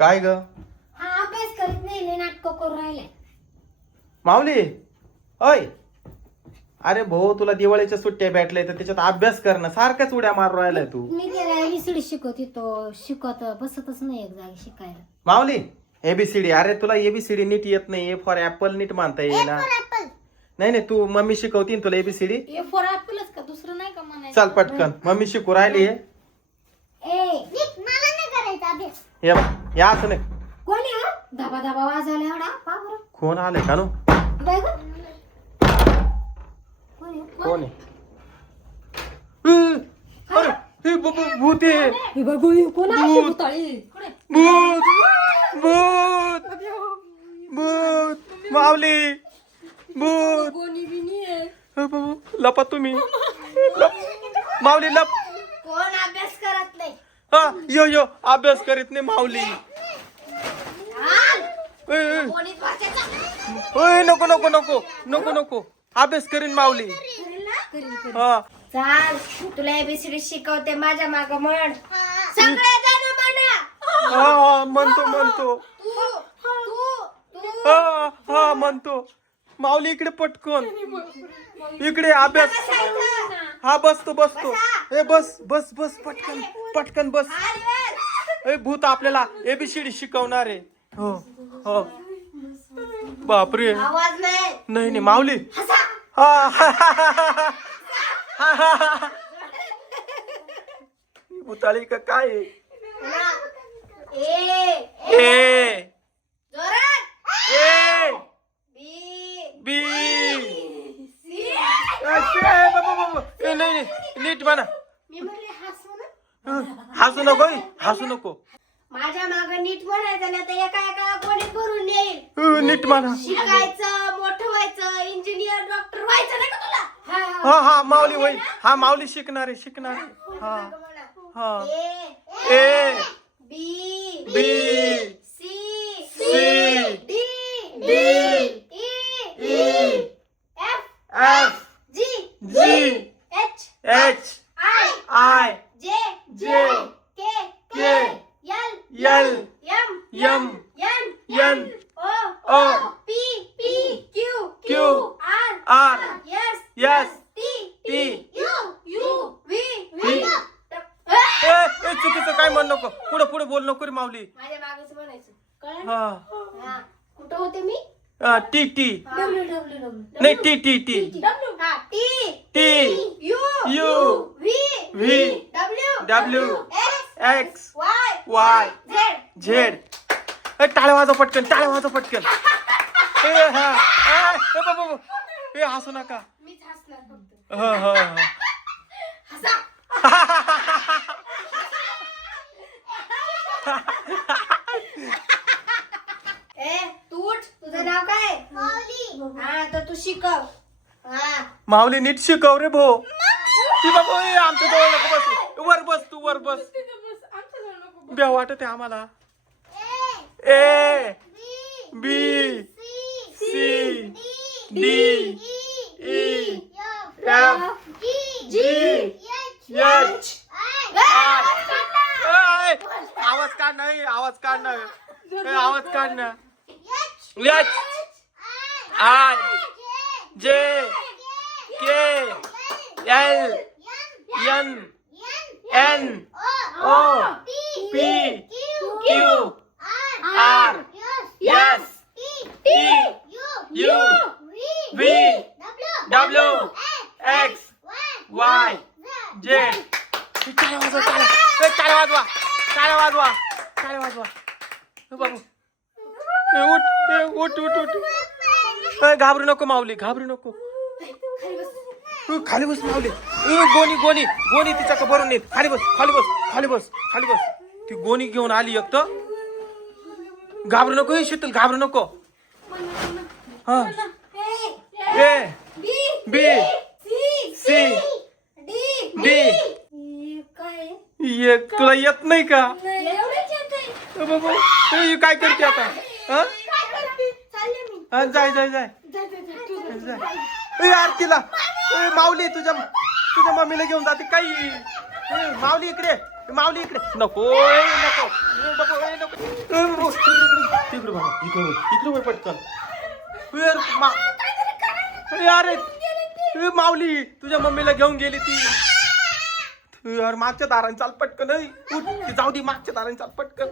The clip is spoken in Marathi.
काय ग? हा अभ्यास करीत नाही नाटक करू राहिले. माऊली अय अरे भाऊ तुला दिवाळीच्या सुट्ट्या भेटल्या तर त्याच्यात अभ्यास करणं सारख्याच उड्या मारून राहिलाय तू. मी त्याला एबीसीडी शिकवते तो शिकवत बसतच नाही एक जागी शिकायला. माऊली एबीसीडी अरे तुला एबीसीडी नीट येत नाही ए फॉर ऍपल नीट मानता येईना. नाही नाही तू मम्मी शिकवतीन तुला एबीसीडी ए फॉर ऍपलच का दुसरं नाही का म्हणायचं? चल पटकन. मम्मी शिकू राहिली. ए मला नाही करायचा अभ्यास हे बघ, या असं नाही कोणी हा? धाबा धाबा वाजवला एवढा? पा बरं. कोण आलंय का नो? गं. कोणी आहे? कोण? आहे? अ, अरे हे ब- ब- भूत आहे. हे बघ, हे कोण आहे? भूत. भुताळी. भूत. भूत. भूत. माऊली. भूत. कोणी बी नाहीये. अ, बाबा, लपा तुम्ही. लप. माऊली लप. कोण अभ्यास करत नाही? हा यो यो अभ्यास करीत नाही माऊली. ए, ए. ए, नको नको नको नको नको अभ्यास करीन माऊली. हा चाल तुला एबीसीडी शिकवते माझ्या माग म्हण सगळे जण म्हणा हा हा म्हणतो म्हणतो तू तू तू हा हा म्हणतो माऊली इकडे पटकन. इकडे अभ्यास. हा बसतो बसतो बसा. ए बस बस बस पटकन पटकन बस. ए भूत आपल्याला एबीसीडी शिकवणार आहे. हो हो. बापरे. आवाज नाही. नाही नाही माऊली. हा हा, हा, हा, हा. हा, हा, हा. ही भूताळी का काय. ए ए जोरात ए बी बी सी असे, बाबा, बाबा. ए, नाही नाही नीट म्हणा मी म्हणले हस म्हणा हं, हसू नको हसू नको. माझ्या माग नीट म्हणायचं ना तर एका एका कोणी भरून येईल. नीट म्हणा शिकायचं मोठं व्हायचं इंजिनियर डॉक्टर व्हायचं नाही का तुला? हा हा. माऊली होईल हा माऊली शिकणार आहे शिकणार. आहे हा. हा. A A. B. B C C D D E E F F G G H H I I J K K L L M M N N O O P P Q Q R R S S T T U U V V. ए चुकीचं काय म्हण नको. पुढे पुढे बोल नको रे माऊली. माझ्या मागच म्हणायचं. कळलं? हा. कुठं होते मी? T T. नाही T T T. T T. U U V V W W X Y Z टाळ्या वाजव पटकन टाळ्या वाजव पटकन. ए हा ए, हसू नका. मीच हसणार फक्त. हा हा हा. हसा. ए तू उठ तुझं नाव काय? माऊली. हा तर तू शिकव. हा. माऊली नीट शिकव रे भो. ती बाबा आमच्या जवळ नको बस. वर बस. ब्या वाटत आहे आम्हाला. A B C D E F G H I. आवाज काढ नाही आवाज काढ ना. ए, आवाज काढ ना. H I J K L N. N O P Q R S T U V W X Y वाजवा वाजवा वाजवा वाजवा. बाबू. ए, उठ ए, उठ उठ उठ. ए, घाबरू नको माऊली घाबरू नको. ए, खाली बस माऊली. ए, गोणी गोणी. गोणी तिच्या का भरून येत खाली बस खाली बस खाली बस खाली बस. ती गोणी घेऊन आली एक तर. घाबरू नको हे शीतल घाबरू नको. हा. ए. बी सी डी काय? ये तुला येत नाही का? बाबू काय करते आता? हा? हा, जाय जाय जाय. जाय, जाय, आरतीला. ए, माऊली तुझ्या तुझ्या मम्मीला घेऊन जाते काही. माऊली इकडे माऊली इकडे. नको नको. नको इकडे बाबा इकडे. इकडे पटकन. अरे माऊली तुझ्या मम्मीला घेऊन गेली ती. यार मागच्या दाराने चाल पटकन. उठ, ती जाऊ दे मागच्या दाराने चाल पटकन.